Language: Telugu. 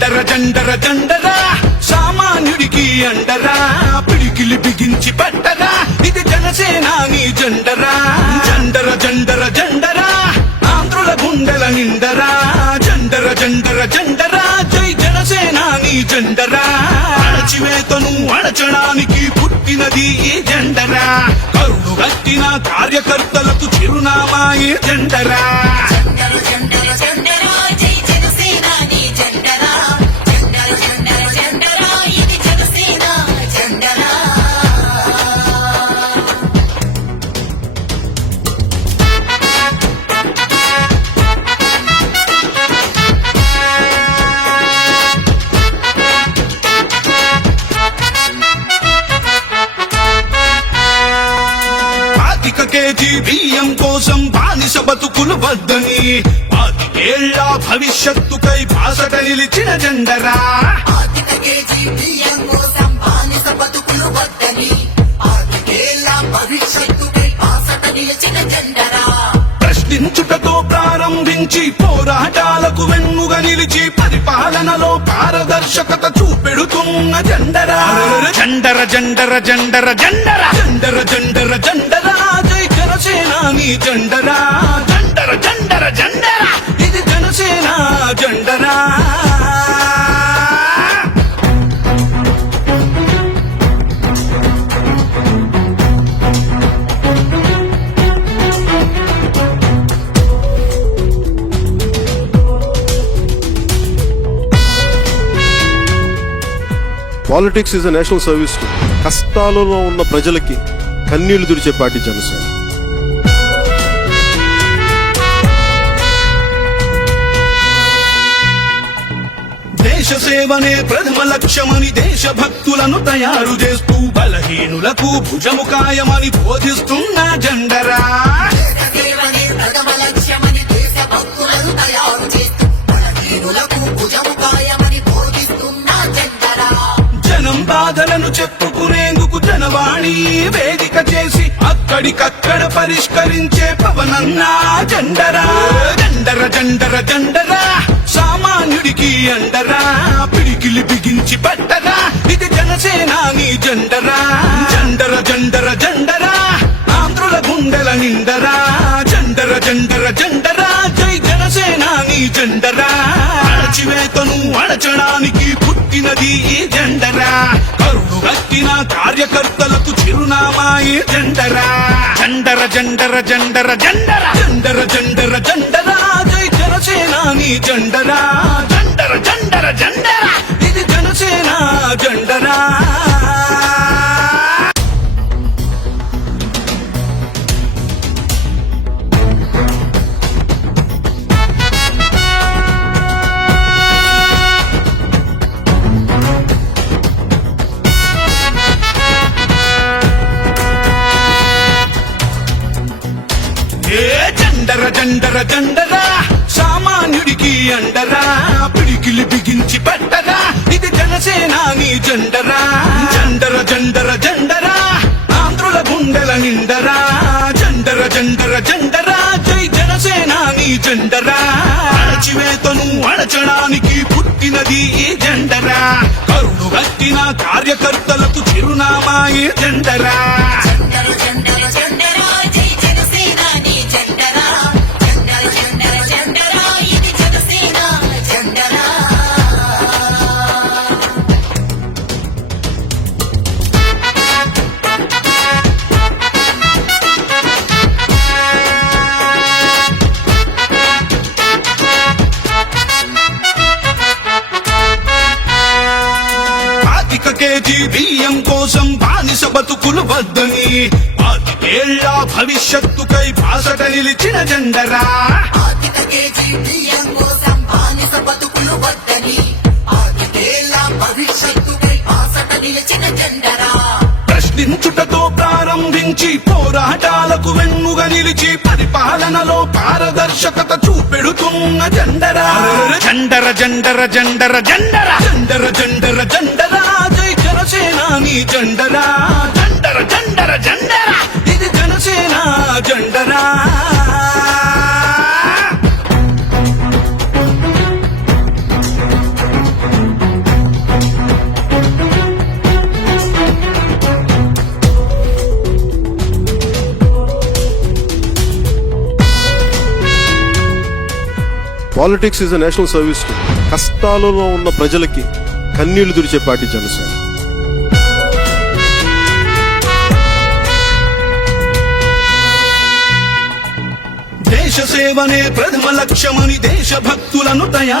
జండర జండర జండరా సామాన్యుడికి అండరా పిడికిలి బిగించి పట్టరా ఇది జనసేనాని జెండరా జండర జండర జండరా ఆంధ్రుల గుండెల నిండరా జండర జండర జండరా జై జనసేనాని జెండరా అణచివేతను అణచడానికి పుట్టినది ఈ జెండరా కరుడు గట్టిన కార్యకర్తలకు చిరునామా ఈ జెండరా కేజీ బియ్యం కోసం బానిస బతుకులు వద్దని 5 ఏళ్ల భవిష్యత్తుకై బాసట నిలిచిన జెండరా ప్రశ్నించుటతో ప్రారంభించి పోరాటాలకు వెన్నుగా నిలిచి పరిపాలనలో పారదర్శకత చూపెడుతున్న జెండరా జండర జండర జండర జండర జండర జండర జండరా జై జనసేనాని జెండరా జండర జండర జండరా ఇది జనసేన జెండరా politics is a national service. కష్టాలలో ఉన్న ప్రజలకి కన్నీళ్లు తుడిచే పార్టీ జనసేన. దేశ సేవనే ప్రథమ లక్ష్యమని దేశభక్తులను తయారు చేస్తూ బలహీనులకు భుజముకాయమని బోధిస్తున్న జెండరా జనం బాధలను చెప్పుకునేందుకు జనవాణి వేదిక చేసి అక్కడికక్కడ పరిష్కరించే పవనన్నా జెండరా జండర జండర జండరా సామాన్యుడికి అండరా పిడికిలి బిగించి పట్టరా ఇది జనసేనాని జెండరా జండర జండర జండరా ఆంధ్రుల గుండెల నిండరా జండర జండర జండరా జై జనసేనాని జెండరా అణచివేతను అణచడానికి పుట్టినది ఈ జెండరా కరుడు గట్టిన కార్యకర్తలకు చిరునామా ఈ జెండరా జండర జండర జండర జండర జండర జండర జండరా జై జనసేనాని జెండరా జండర జండర జండరా ఇది జనసేన జెండరా జండర జండర జండరా సామాన్యుడికి అండరా పిడికిలి బిగించి పట్టరా ఇది జనసేనాని జెండరా జండర జండర జండరా ఆంధ్రుల గుండెల నిండరా జండర జండర జండరా జై జనసేనాని జెండరా అణచివేతను అణచడానికి పుట్టినది ఈ జెండరా కరుడు గట్టిన కార్యకర్తలకు చిరునామా ఈ జెండరా కేజీ బియ్యం కోసం బానిస బతుకులు వద్దని 5 ఏళ్ల భవిష్యత్తుకై బాసట నిలిచిన జెండరా ప్రశ్నించుటతో ప్రారంభించి పోరాటాలకు వెన్నుగా నిలిచి పరిపాలనలో పారదర్శకత చూపెడుతున్న జెండరా జండర జండర జండర జండర జండర జండర జండరా జై జనసేనాని జెండరా జండర జండర జండరా ఇది జనసేన జెండరా politics is a national service. కష్టాలలో ఉన్న ప్రజలకి కన్నీళ్లు తుడిచే పార్టీ జనసేన. దేశ సేవనే ప్రథమ లక్ష్యమని దేశభక్తులను తయారు